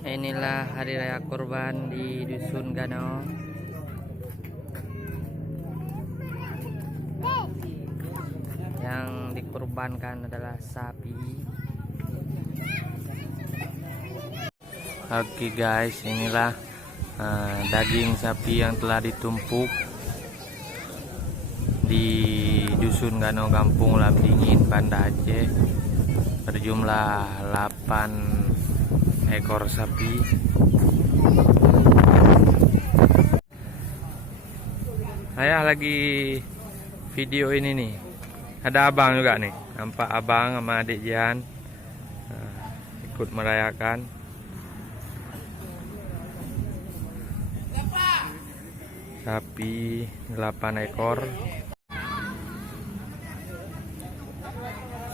Inilah hari raya kurban di Dusun Gano. Yang dikurbankan adalah sapi. Oke guys, inilah daging sapi yang telah ditumpuk di Dusun Gano, Kampung Ulam Dingin, Banda Aceh. Berjumlah 8 ekor sapi. Saya lagi video ini nih. Ada abang juga nih. Nampak abang sama adik Jian ikut merayakan. Sapi 8 ekor.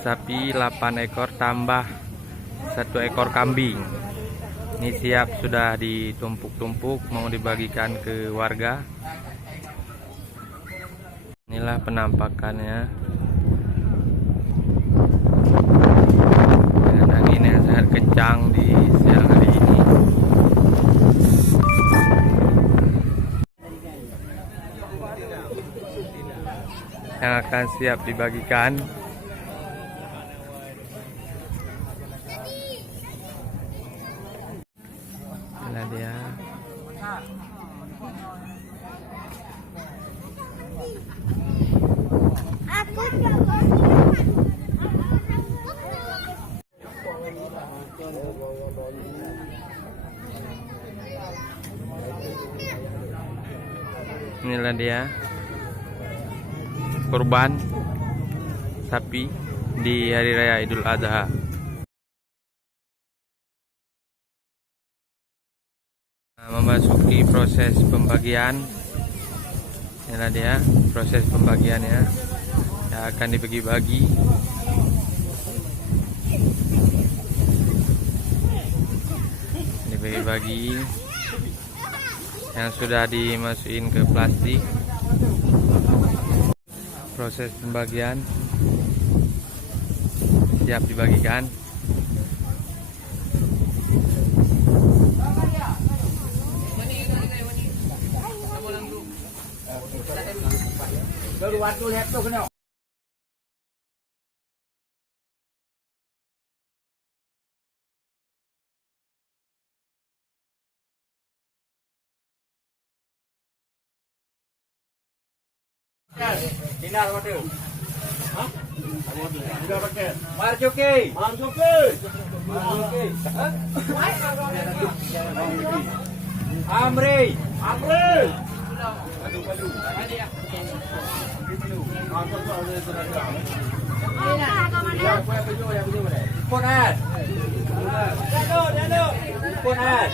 Sapi 8 ekor tambah 1 ekor kambing. Ini siap, sudah ditumpuk-tumpuk, mau dibagikan ke warga. Inilah penampakannya. Dengan angin yang sangat kencang di siang hari ini. Yang akan siap dibagikan. Inilah dia. Inilah dia kurban sapi di hari raya Idul Adha. Memasuki proses pembagian. Inilah dia proses pembagiannya, yang akan dibagi-bagi. Dibagi-bagi yang sudah dimasukin ke plastik. Proses pembagian siap dibagikan. Dinar waduh. Hah? Dinar pakai. Marjuki. Amri. Aduh.